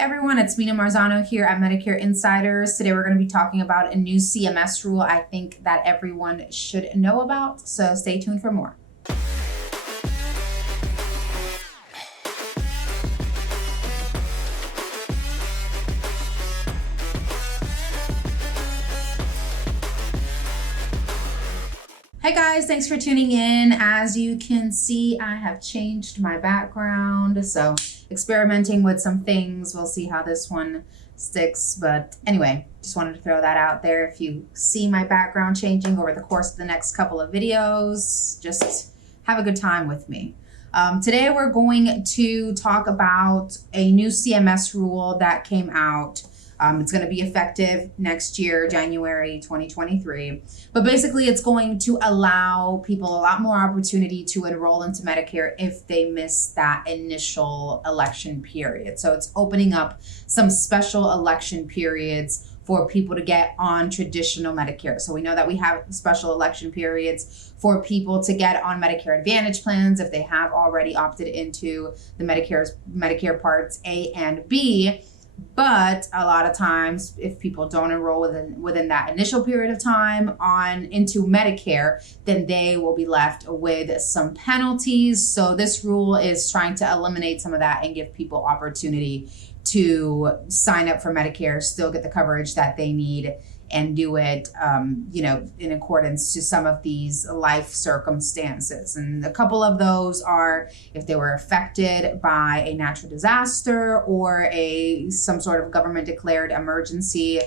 everyone, it's Mina Marzano here at Medicare Insiders. Today we're going to be talking about a new CMS rule I think that everyone should know about, so stay tuned for more. Hey guys, thanks for tuning in. As you can see, I have changed my background, so experimenting with some things. We'll see how this one sticks, but anyway, just wanted to throw that out there. If you see my background changing over the course of the next couple of videos, just have a good time with me. Today we're going to talk about a new CMS rule that came out. It's going to be effective next year, January 2023. But basically, it's going to allow people a lot more opportunity to enroll into Medicare if they miss that initial election period. So it's opening up some special election periods for people to get on traditional Medicare. So we know that we have special election periods for people to get on Medicare Advantage plans if they have already opted into the Medicare Parts A and B. But a lot of times, if people don't enroll within that initial period of time into Medicare, then they will be left with some penalties. So this rule is trying to eliminate some of that and give people opportunity to sign up for Medicare, still get the coverage that they need, and do it, in accordance to some of these life circumstances. And a couple of those are if they were affected by a natural disaster or some sort of government declared emergency,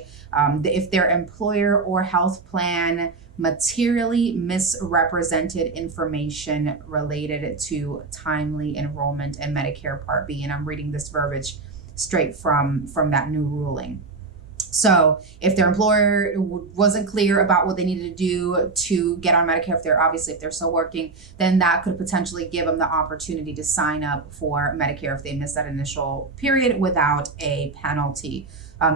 if their employer or health plan materially misrepresented information related to timely enrollment in Medicare Part B. And I'm reading this verbiage straight from that new ruling. So if their employer wasn't clear about what they needed to do to get on Medicare, if they're still working, then that could potentially give them the opportunity to sign up for Medicare if they missed that initial period without a penalty.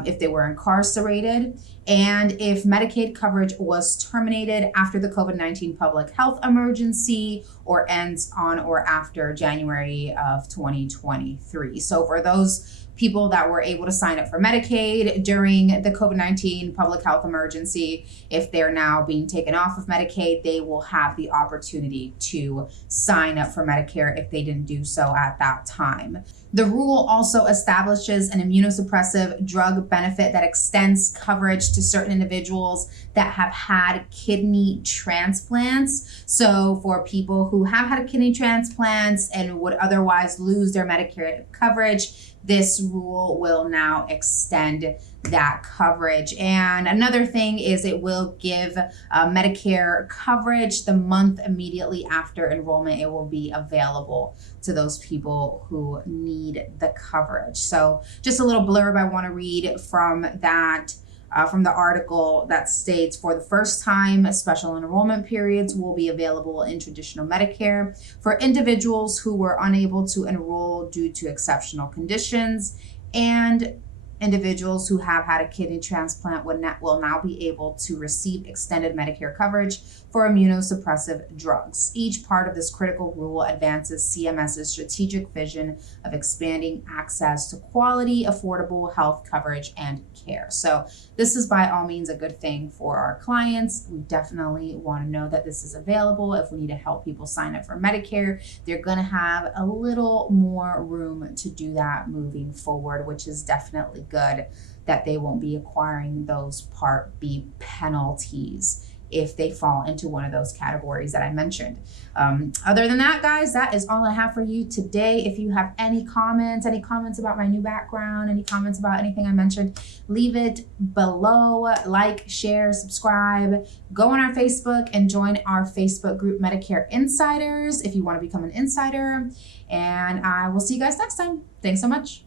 If they were incarcerated, and if Medicaid coverage was terminated after the COVID-19 public health emergency or ends on or after January of 2023. So for those people that were able to sign up for Medicaid during the COVID-19 public health emergency, if they're now being taken off of Medicaid, they will have the opportunity to sign up for Medicare if they didn't do so at that time. The rule also establishes an immunosuppressive drug benefit that extends coverage to certain individuals that have had kidney transplants. So for people who have had kidney transplants and would otherwise lose their Medicare coverage, this rule will now extend that coverage. And another thing is it will give Medicare coverage the month immediately after enrollment. It will be available to those people who need the coverage. So just a little blurb I want to read from that. From the article that states, for the first time, special enrollment periods will be available in traditional Medicare for individuals who were unable to enroll due to exceptional conditions, and individuals who have had a kidney transplant will now be able to receive extended Medicare coverage for immunosuppressive drugs. Each part of this critical rule advances CMS's strategic vision of expanding access to quality, affordable health coverage and care. So this is by all means a good thing for our clients. We definitely want to know that this is available. If we need to help people sign up for Medicare, they're going to have a little more room to do that moving forward, which is definitely good, that they won't be acquiring those Part B penalties if they fall into one of those categories that I mentioned. Other than that, guys, that is all I have for you today. If you have any comments about my new background, any comments about anything I mentioned, leave it below. Like, share, subscribe. Go on our Facebook and join our Facebook group, Medicare Insiders, if you want to become an insider. And I will see you guys next time. Thanks so much.